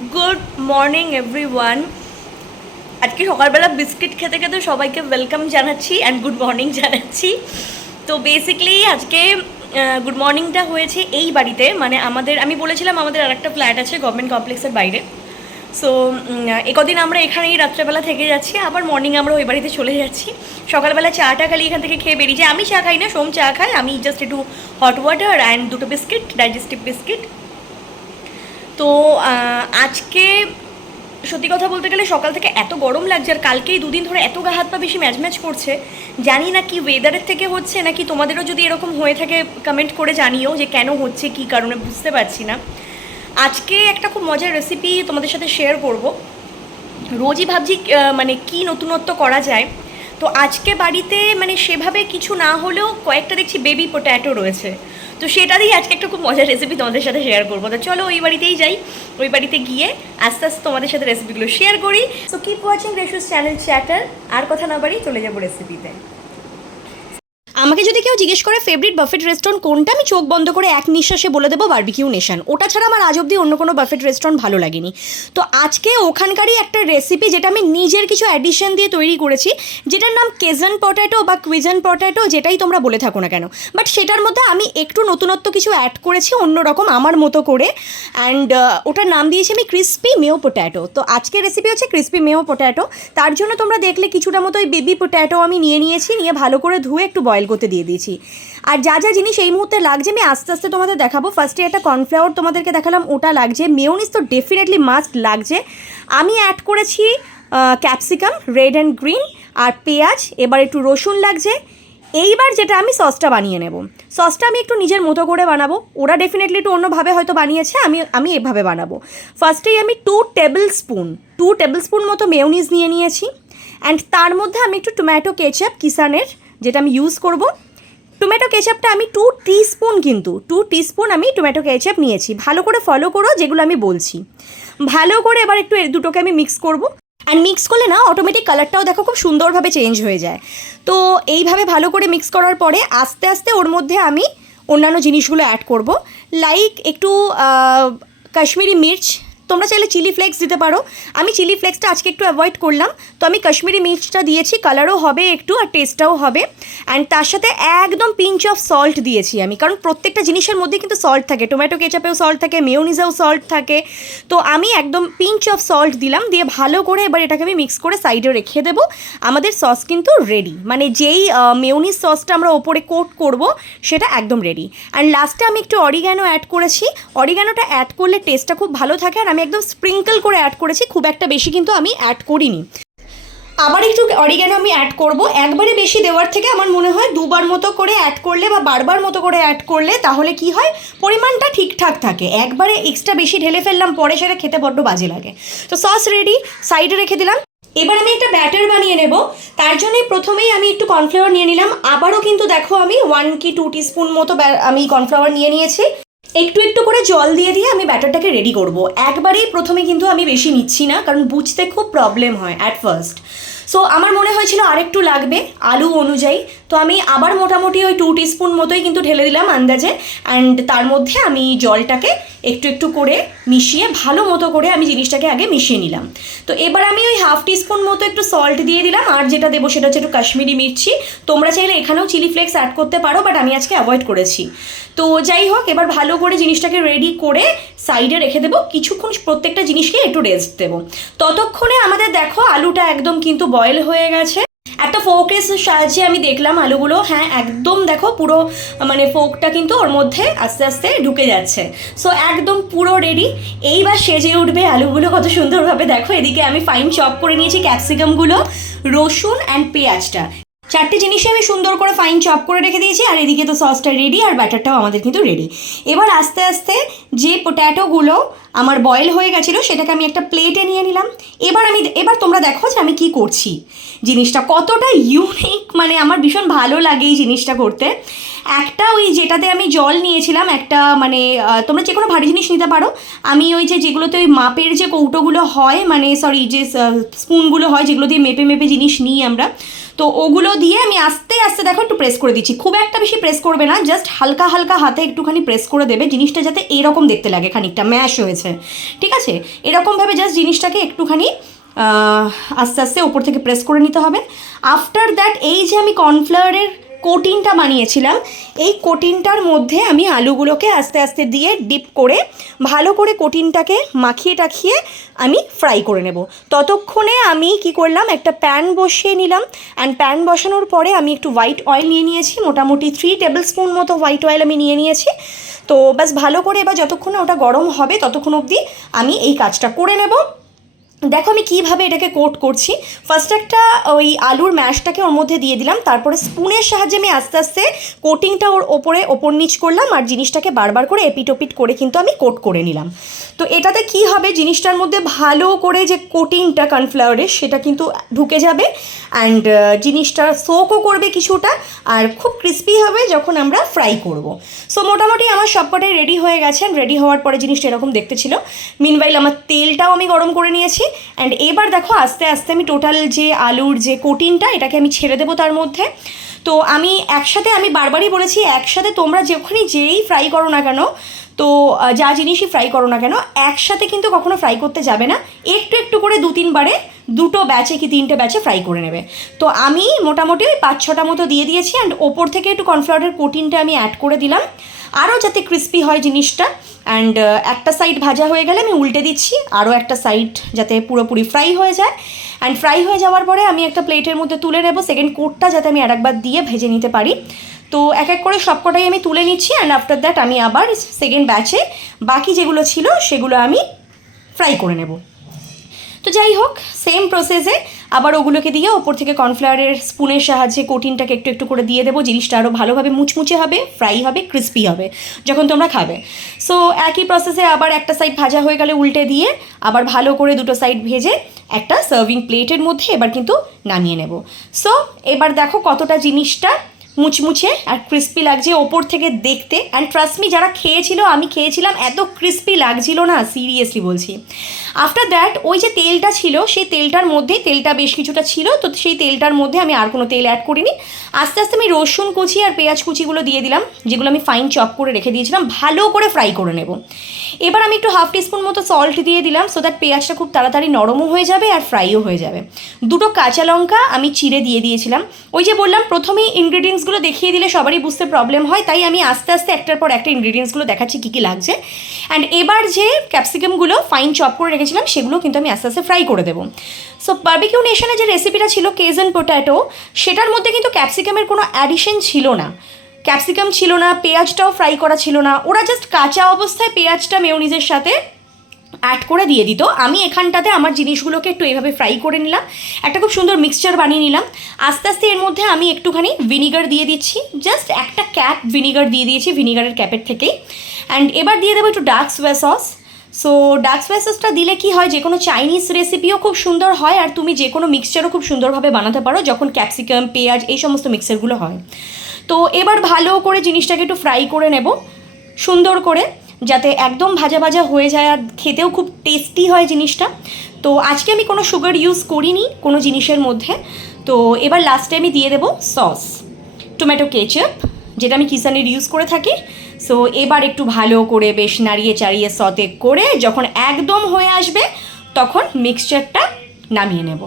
Good morning everyone. আজকে সকালবেলা biscuit খেতে খেতে সবাইকে ওয়েলকাম জানাচ্ছি অ্যান্ড গুড মর্নিং জানাচ্ছি। তো বেসিক্যালি আজকে গুড মর্নিংটা হয়েছে এই বাড়িতে, মানে আমি বলেছিলাম আমাদের আর একটা ফ্ল্যাট আছে গভর্নমেন্ট কমপ্লেক্সের বাইরে। সো একদিন আমরা এখানেই রাত্রেবেলা থেকে যাচ্ছি, আবার মর্নিং আমরা ওই বাড়িতে চলে যাচ্ছি। সকালবেলা চাটা খালি এখান থেকে খেয়ে বেরিয়েছি। আমি চা খাই না, সোম চা খাই, আমি জাস্ট একটু হট ওয়াটার অ্যান্ড দুটো বিস্কিট, ডাইজেস্টিভ বিস্কিট। তো আজকে সত্যি কথা বলতে গেলে সকাল থেকে এত গরম লাগছে, আর কালকেই দুদিন ধরে এত গা হাত পা বেশি ম্যাচ ম্যাচ করছে। জানি না কি ওয়েদারের থেকে হচ্ছে নাকি তোমাদেরও যদি এরকম হয়ে থাকে কমেন্ট করে জানিও যে কেন হচ্ছে, কী কারণে, বুঝতে পারছি না। আজকে একটা খুব মজার রেসিপি তোমাদের সাথে শেয়ার করব। রোজই ভাবছি মানে কি নতুনত্ব করা যায়। তো আজকে বাড়িতে মানে সেভাবে কিছু না হলেও কয়েকটা দেখছি বেবি পট্যাটো রয়েছে, তো সেটা দিয়ে আজকে একটা খুব মজার রেসিপি তোমাদের সাথে শেয়ার করবো। তো চলো ওই বাড়িতেই যাই, ওই বাড়িতে গিয়ে আস্তে আস্তে তোমাদের সাথে রেসিপিগুলো শেয়ার করি। সো কিপ ওয়াচিং রেশুস চ্যানেল চ্যাটার। আর কথা না বাড়ি চলে যাবো রেসিপিতে। আমাকে যদি কেউ জিজ্ঞেস করে ফেভারিট বাফেট রেস্টুরেন্ট কোনটা, আমি চোখ বন্ধ করে এক নিঃশ্বাসে বলে দেবো বারবিকিউ নেশন। ওটা ছাড়া আমার আজ অব্দি অন্য কোনো বাফেট রেস্টুরেন্ট ভালো লাগেনি। তো আজকে ওখানকারই একটা রেসিপি যেটা আমি নিজের কিছু অ্যাডিশন দিয়ে তৈরি করেছি, যেটার নাম কেজন পটেটো বা কুইজন পটেটো, যেটাই তোমরা বলে থাকো না কেন। বাট সেটার মধ্যে আমি একটু নতুনত্ব কিছু অ্যাড করেছি অন্যরকম আমার মতো করে, অ্যান্ড ওটার নাম দিয়েছি আমি ক্রিসপি মেও পটেটো। তো আজকের রেসিপি হচ্ছে ক্রিসপি মেও পটেটো। তার জন্য তোমরা দেখলে কিছুটা মতো ওই বেবি পটেটো আমি নিয়েছি, নিয়ে ভালো করে ধুয়ে একটু বয়েল করতে দিয়ে দিয়েছি। আর যা যা জিনিস এই মুহূর্তে লাগছে আমি আস্তে আস্তে তোমাদের দেখাবো। ফার্স্টে একটা কর্নফ্লাওয়ার তোমাদেরকে দেখালাম, ওটা লাগছে। মেয়োনিজ তো ডেফিনেটলি মাস্ট লাগছে। আমি অ্যাড করেছি ক্যাপসিকাম রেড অ্যান্ড গ্রিন আর পেঁয়াজ, এবার একটু রসুন লাগছে। এইবার যেটা আমি সসটা বানিয়ে নেব, সসটা আমি একটু নিজের মতো করে বানাবো। ওরা ডেফিনেটলি একটু অন্যভাবে হয়তো বানিয়েছে, আমি এভাবে বানাবো। ফার্স্টেই আমি 2 টেবিল স্পুন মতো মেয়োনিজ নিয়েছি, অ্যান্ড তার মধ্যে আমি একটু টমেটো কেচাপ কিষানের, যেটা আমি ইউজ করব। টমেটো কেচাপটা আমি 2 টিস্পুন আমি টমেটো কেচাপ নিয়েছি। ভালো করে ফলো করো যেগুলো আমি বলছি। ভালো করে এবার একটু দুটোকে আমি মিক্স করব, অ্যান্ড মিক্স করলে না অটোমেটিক কালারটাও দেখো খুব সুন্দরভাবে চেঞ্জ হয়ে যায়। তো এইভাবে ভালো করে মিক্স করার পরে আস্তে আস্তে ওর মধ্যে আমি অন্যান্য জিনিসগুলো অ্যাড করব। লাইক একটু কাশ্মীরি মির্চ, তোমরা চাইলে চিলি ফ্লেক্স দিতে পারো। আমি চিলি ফ্লেক্সটা আজকে একটু অ্যাভয়েড করলাম, তো আমি কাশ্মীরি মির্চটা দিয়েছি, কালারও হবে একটু আর টেস্টটাও হবে। অ্যান্ড তার সাথে একদম পিঞ্চ অফ সল্ট দিয়েছি আমি, কারণ প্রত্যেকটা জিনিসের মধ্যে কিন্তু সল্ট থাকে, টমেটো কেচাপেও সল্ট থাকে, মেয়োনিজেও সল্ট থাকে। তো আমি একদম পিঞ্চ অফ সল্ট দিলাম, দিয়ে ভালো করে এবার এটাকে আমি মিক্স করে সাইডে রেখে দেবো। আমাদের সস কিন্তু রেডি, মানে যেই মেয়োনিজ সসটা আমরা ওপরে কোট করব সেটা একদম রেডি। অ্যান্ড লাস্টে আমি একটু অরিগ্যানো অ্যাড করেছি। অরিগ্যানোটা অ্যাড করলে টেস্টটা খুব ভালো থাকে, আর আমি একদম স্প্রিঙ্কল করে অ্যাড করেছি, খুব একটা বেশি কিন্তু আমি অ্যাড করিনি। আবার একটু অরিগ্যানো আমি অ্যাড করব। একবারে বেশি দেওয়ার থেকে আমার মনে হয় দুবার মতো করে অ্যাড করলে বা বারবার মতো করে অ্যাড করলে তাহলে কি হয়, পরিমাণটা ঠিকঠাক থাকে। একবারে এক্সট্রা বেশি ঢেলে ফেললাম, পরে সেটা খেতে বড্ড বাজে লাগে। তো সস রেডি, সাইডে রেখে দিলাম। এবার আমি একটা ব্যাটার বানিয়ে নেব। তার জন্যই প্রথমেই আমি একটু কর্নফ্লাওয়ার নিয়ে নিলাম। আবারও কিন্তু দেখো আমি 1 কি 2 টিস্পুন মতো আমি কর্নফ্লাওয়ার নিয়েছি। একটু একটু করে জল দিয়ে আমি ব্যাটারটাকে রেডি করব। একবারেই প্রথমে কিন্তু আমি বেশি নিচ্ছি না, কারণ বুঝতে খুব প্রবলেম হয় অ্যাট ফার্স্ট। সো আমার মনে হয়েছিল আরেকটু লাগবে আলু অনুযায়ী, তো আমি আবার মোটামুটি ওই 2 টিস্পুন মতোই কিন্তু ঢেলে দিলাম আন্দাজে। অ্যান্ড তার মধ্যে আমি জলটাকে একটু একটু করে মিশিয়ে ভালো মতো করে আমি জিনিসটাকে আগে মিশিয়ে নিলাম। তো এবার আমি ওই 1/2 টিস্পুন মতো একটু সল্ট দিয়ে দিলাম, আর যেটা দেবো সেটা হচ্ছে একটু কাশ্মীরি মির্চি। তোমরা চাইলে এখানেও চিলি ফ্লেক্স অ্যাড করতে পারো, বাট আমি আজকে অ্যাভয়েড করেছি। তো যাই হোক, এবার ভালো করে জিনিসটাকে রেডি করে সাইডে রেখে দেবো। কিছুক্ষণ প্রত্যেকটা জিনিসকে একটু রেস্ট দেবো। ততক্ষণে আমাদের দেখো আলুটা একদম কিন্তু বয়েল হয়ে গেছে। একটা ফোকের সাহায্যে আমি দেখলাম আলুগুলো, হ্যাঁ একদম দেখো পুরো মানে ফোকটা কিন্তু ওর মধ্যে আস্তে আস্তে ঢুকে যাচ্ছে। সো একদম পুরো রেডি। এইবার সেজে উঠবে আলুগুলো কত সুন্দরভাবে। দেখো এদিকে আমি ফাইন চপ করে নিয়েছি ক্যাপসিকামগুলো, রসুন অ্যান্ড পেঁয়াজটা, 4টে জিনিসই আমি সুন্দর করে ফাইন চপ করে রেখে দিয়েছি। আর এদিকে তো সসটা রেডি, আর ব্যাটারটাও আমাদের কিন্তু রেডি। এবার আস্তে আস্তে যে পট্যাটোগুলো আমার বয়েল হয়ে গেছিলো সেটাকে আমি একটা প্লেটে নিয়ে নিলাম। এবার তোমরা দেখো যে আমি কি করছি, জিনিসটা কতটা ইউনিক, মানে আমার ভীষণ ভালো লাগে এই জিনিসটা করতে। একটা ওই যেটাতে আমি জল নিয়েছিলাম, একটা মানে তোমরা যে কোনো ভারী জিনিস নিতে পারো। আমি ওই যেগুলোতে ওই মাপের যে কৌটোগুলো হয়, মানে সরি যে স্পুনগুলো হয় যেগুলো দিয়ে মেপে মেপে জিনিস নিই আমরা, তো ওগুলো দিয়ে আমি আস্তে আস্তে দেখো একটু প্রেস করে দিচ্ছি। খুব একটা বেশি প্রেস করবে না, জাস্ট হালকা হালকা হাতে একটুখানি প্রেস করে দেবে, জিনিসটা যাতে এইরকম দেখতে লাগে, খানিকটা ম্যাশ হয়েছে। হয়েছে, ঠিক আছে। এরকমভাবে জাস্ট জিনিসটাকে একটুখানি আস্তে আস্তে ওপর থেকে প্রেস করে নিতে হবে। আফটার দ্যাট এই যে আমি কর্নফ্লাওয়ারের কোটিংটা বানিয়েছিলাম, এই কোটিংটার মধ্যে আমি আলুগুলোকে আস্তে আস্তে দিয়ে ডিপ করে ভালো করে কোটিংটাকে মাখিয়ে টাখিয়ে আমি ফ্রাই করে নেব। ততক্ষণে আমি কি করলাম, একটা প্যান বসিয়ে নিলাম। অ্যান্ড প্যান বসানোর পরে আমি একটু হোয়াইট অয়েল নিয়ে নিয়েছি, মোটামুটি 3 টেবিল স্পুন মতো হোয়াইট অয়েল আমি নিয়ে নিয়েছি। তো ব্যাস ভালো করে এবার যতক্ষণ ওটা গরম হবে ততক্ষণ অবধি আমি এই কাজটা করে নেব। দেখো আমি কীভাবে এটাকে কোট করছি। ফার্স্ট একটা ওই আলুর ম্যাশটাকে ওর মধ্যে দিয়ে দিলাম, তারপরে স্পুনের সাহায্যে আমি আস্তে আস্তে কোটিংটা ওর ওপর নিচ করলাম, আর জিনিসটাকে বারবার করে এপিট ওপিট করে কিন্তু আমি কোট করে নিলাম। তো এটাতে কি হবে, জিনিসটার মধ্যে ভালো করে যে কোটিংটা কর্নফ্লাওয়ারের সেটা কিন্তু ঢুকে যাবে, অ্যান্ড জিনিসটা সোকও করবে কিছুটা, আর খুব ক্রিস্পি হবে যখন আমরা ফ্রাই করব। সো মোটামুটি আমার সবকটাই রেডি হয়ে গেছে। রেডি হওয়ার পরে জিনিসটা এরকম দেখতে ছিল। মিনওয়াইল আমার তেলটাও আমি গরম করে নিয়েছি। অ্যান্ড এবার দেখো আস্তে আস্তে আমি টোটাল যে আলুর যে কোটিংটা এটাকে আমি ছেড়ে দেবো তার মধ্যে। তো আমি একসাথে, আমি বারবারই বলেছি, একসাথে তোমরা যখনই যেই ফ্রাই করো না কেন, তো যা জিনিসই ফ্রাই করো না কেন, একসাথে কিন্তু কখনো ফ্রাই করতে যাবে না। একটু একটু করে 2-3 বারে 2টো ব্যাচে কি 3টে ব্যাচে ফ্রাই করে নেবে। তো আমি মোটামুটি ওই 5-6টা মতো দিয়ে দিয়েছি। অ্যান্ড ওপর থেকে একটু কর্নফ্লাওয়ারের কোটিংটা আমি অ্যাড করে দিলাম আরও যাতে ক্রিস্পি হয় জিনিসটা। অ্যান্ড একটা সাইড ভাজা হয়ে গেলে আমি উল্টে দিচ্ছি, আরও একটা সাইড যাতে পুরোপুরি ফ্রাই হয়ে যায়। অ্যান্ড ফ্রাই হয়ে যাওয়ার পরে আমি একটা প্লেটের মধ্যে তুলে নেব, সেকেন্ড কোটটা যাতে আমি আরেকবার দিয়ে ভেজে নিতে পারি। তো এক এক করে সবকটাই আমি তুলে নিচ্ছি। অ্যান্ড আফটার দ্যাট আমি আবার সেকেন্ড ব্যাচে বাকি যেগুলো ছিল সেগুলো আমি ফ্রাই করে নেব। তো যাই হোক, সেম প্রসেসে আবার ওগুলোকে দিয়ে ওপর থেকে কর্নফ্লাওয়ারের স্পুনের সাহায্যে কোটিংটাকে একটু একটু করে দিয়ে দেবো। জিনিসটা আরও ভালোভাবে মুচমুচে হবে, ফ্রাই হবে, ক্রিস্পি হবে যখন তোমরা খাবে। সো একই প্রসেসে আবার একটা সাইড ভাজা হয়ে গেলে উল্টে দিয়ে আবার ভালো করে 2টো সাইড ভেজে একটা সার্ভিং প্লেটের মধ্যে এবার কিন্তু নামিয়ে নেব। সো এবার দেখো কতটা জিনিসটা মুচমুচে আর ক্রিস্পি লাগছে ওপর থেকে দেখতে। অ্যান্ড ট্রাস্ট মি, যারা খেয়েছিল, আমি খেয়েছিলাম, এত ক্রিস্পি লাগছিল না, সিরিয়াসলি বলছি। আফটার দ্যাট ওই যে তেলটা ছিল, সেই তেলটার মধ্যে, তেলটা বেশ কিছুটা ছিল, তো সেই তেলটার মধ্যে আমি আর কোনো তেল অ্যাড করিনি। আস্তে আস্তে আমি রসুন কুচি আর পেঁয়াজ কুচিগুলো দিয়ে দিলাম, যেগুলো আমি ফাইন চপ করে রেখে দিয়েছিলাম, ভালো করে ফ্রাই করে নেব। এবার আমি একটু 1/2 টিস্পুন মতো সল্ট দিয়ে দিলাম, সো দ্যাট পেঁয়াজটা খুব তাড়াতাড়ি নরমও হয়ে যাবে আর ফ্রাইও হয়ে যাবে। 2টো কাঁচা লঙ্কা আমি চিড়ে দিয়ে দিয়েছিলাম। ওই যে বললাম প্রথমেই ইনগ্রিডিয়েন্টসগুলো দেখিয়ে দিলে সবারই বুঝতে প্রবলেম হয়, তাই আমি আস্তে আস্তে একটার পর একটা ইনগ্রিডিয়েন্টসগুলো দেখাচ্ছি কী কী লাগছে। অ্যান্ড এবার যে ক্যাপসিকামগুলো ফাইন চপ করে রেখেছিলাম সেগুলো কিন্তু আমি আস্তে আস্তে ফ্রাই করে দেবো। সো বারবিকিউ নেশনে যে রেসিপিটা ছিল কেজন পটেটো, সেটার মধ্যে কিন্তু ক্যাপসিকামের কোনো অ্যাডিশন ছিল না, ক্যাপসিকাম ছিল না, পেঁয়াজটাও ফ্রাই করা ছিল না। ওরা জাস্ট কাঁচা অবস্থায় পেঁয়াজটা মেয়োনিজের সাথে অ্যাড করে দিয়ে দিত। আমি এখানটাতে আমার জিনিসগুলোকে একটু এইভাবে ফ্রাই করে নিলাম, একটা খুব সুন্দর মিক্সচার বানিয়ে নিলাম। আস্তে আস্তে এর মধ্যে আমি একটুখানি ভিনিগার দিয়ে দিচ্ছি, জাস্ট একটা ক্যাপ ভিনিগার দিয়ে দিয়েছি ভিনিগারের ক্যাপের থেকেই। অ্যান্ড এবার দিয়ে দেবো একটু ডার্ক সোয়া সস। সো ডার্ক সোয়া সসটা দিলে কি হয়, যে কোনো চাইনিজ রেসিপিও খুব সুন্দর হয়, আর তুমি যে কোনো মিক্সচারও খুব সুন্দরভাবে বানাতে পারো যখন ক্যাপসিকাম, পেঁয়াজ এই সমস্ত মিক্সচারগুলো হয়। তো এবার ভালো করে জিনিসটাকে একটু ফ্রাই করে নেব সুন্দর করে, যাতে একদম ভাজা ভাজা হয়ে যায় আর খেতেও খুব টেস্টি হয় জিনিসটা। তো আজকে আমি কোনো সুগার ইউজ করিনি কোনো জিনিসের মধ্যে। তো এবার লাস্টে আমি দিয়ে দেবো সস, টমেটো কেচাপ, যেটা আমি কিষানের ইউজ করে থাকি। সো এবার একটু ভালো করে বেশ নাড়িয়ে চাড়িয়ে সতে করে যখন একদম হয়ে আসবে তখন মিক্সচারটা নামিয়ে নেব।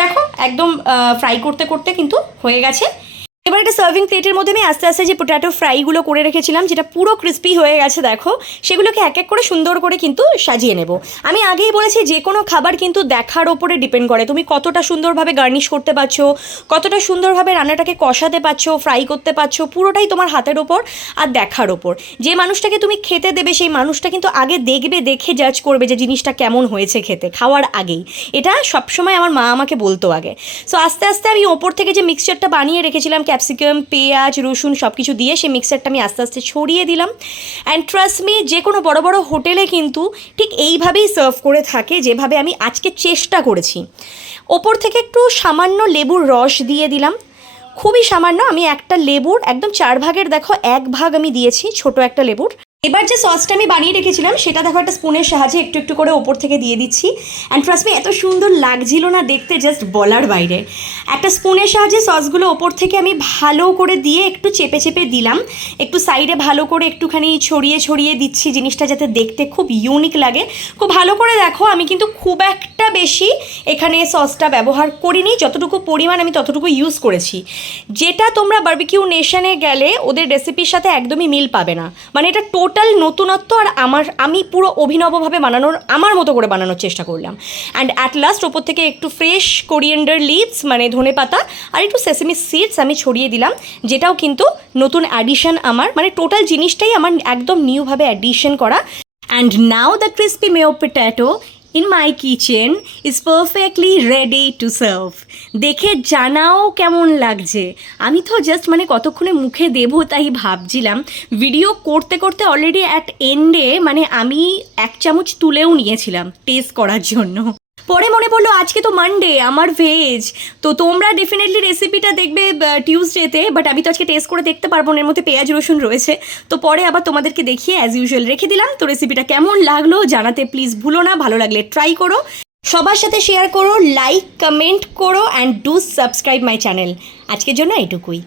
দেখো একদম ফ্রাই করতে করতে কিন্তু হয়ে গেছে। এবার একটা সার্ভিং প্লেটের মধ্যে আমি আস্তে আস্তে যে পোট্যাটো ফ্রাইগুলো করে রেখেছিলাম, যেটা পুরো ক্রিস্পি হয়ে গেছে দেখো, সেগুলোকে এক এক করে সুন্দর করে কিন্তু সাজিয়ে নেব। আমি আগেই বলেছি যে কোনো খাবার কিন্তু দেখার ওপরে ডিপেন্ড করে, তুমি কতটা সুন্দরভাবে গার্নিশ করতে পারছো, কতটা সুন্দরভাবে রান্নাটাকে কষাতে পারছো, ফ্রাই করতে পারছো, পুরোটাই তোমার হাতের ওপর আর দেখার ওপর। যে মানুষটাকে তুমি খেতে দেবে সেই মানুষটা কিন্তু আগে দেখবে, দেখে জাজ করবে যে জিনিসটা কেমন হয়েছে খেতে, খাওয়ার আগেই। এটা সবসময় আমার মা আমাকে বলতো আগে। সো আস্তে আস্তে আমি ওপর থেকে যে মিক্সচারটা বানিয়ে রেখেছিলাম ক্যাপসিকাম, পেঁয়াজ, রসুন সব কিছু দিয়ে, সেই মিক্সারটা আমি আস্তে আস্তে ছড়িয়ে দিলাম। অ্যান্ড ট্রাস্ট মি, যে কোনো বড় বড় হোটেলে কিন্তু ঠিক এইভাবেই সার্ভ করে থাকে, যেভাবে আমি আজকে চেষ্টা করেছি। ওপর থেকে একটু সামান্য লেবুর রস দিয়ে দিলাম, খুবই সামান্য। আমি একটা লেবুর একদম 4 ভাগের দেখো 1 ভাগ আমি দিয়েছি, ছোট একটা লেবুর। এবার যে সসটা আমি বানিয়ে রেখেছিলাম সেটা দেখো একটা স্পুনের সাহায্যে একটু একটু করে ওপর থেকে দিয়ে দিচ্ছি। অ্যান্ড ট্রাস্ট মি এত সুন্দর লাগছিল না দেখতে, জাস্ট বলার বাইরে। একটা স্পুনের সাহায্যে সসগুলো ওপর থেকে আমি ভালো করে দিয়ে একটু চেপে চেপে দিলাম, একটু সাইডে ভালো করে একটুখানি ছড়িয়ে ছড়িয়ে দিচ্ছি জিনিসটা যাতে দেখতে খুব ইউনিক লাগে। খুব ভালো করে দেখো, আমি কিন্তু খুব একটা বেশি এখানে সসটা ব্যবহার করিনি, যতটুকু পরিমাণ আমি ততটুকু ইউজ করেছি। যেটা তোমরা বারবিকিউ নেশনে গেলে ওদের রেসিপির সাথে একদমই মিল পাবে না। মানে এটা টোটাল নতুনত্ব, আর আমি পুরো অভিনবভাবে আমার মতো করে বানানোর চেষ্টা করলাম। অ্যান্ড অ্যাট লাস্ট ওপর থেকে একটু ফ্রেশ কোরিয়েন্ডার লিভস মানে ধনে পাতা আর একটু সেসেমি সিডস আমি ছড়িয়ে দিলাম, যেটাও কিন্তু নতুন অ্যাডিশন আমার, মানে টোটাল জিনিসটাই আমার একদম নিউভাবে অ্যাডিশন করা। And now the crispy Mayo potato in my kitchen is perfectly ready to serve. দেখে জানাও কেমন লাগছে। আমি তো জাস্ট মানে কতক্ষণে মুখে দেবো তাই ভাবছিলাম। ভিডিও করতে করতে অলরেডি অ্যাট এন্ডে মানে আমি 1 চামচ তুলেও নিয়েছিলাম টেস্ট করার জন্য। পরে মনে পড়লো আজকে তো মানডে, আমার ভেজ, তো তোমরা ডেফিনেটলি রেসিপিটা দেখবে টিউসডেতে, বাট আমি তো আজকে টেস্ট করে দেখতে পারবো না, এর মধ্যে পেঁয়াজ রসুন রয়েছে। তো পরে আবার তোমাদেরকে দেখিয়ে অ্যাজ ইউজুয়াল রেখে দিলাম। তো রেসিপিটা কেমন লাগলো জানাতে প্লিজ ভুলো না, ভালো লাগলে ট্রাই করো, সবার সাথে শেয়ার করো, লাইক কমেন্ট করো and do subscribe my channel. আজকের জন্য এইটুকুই।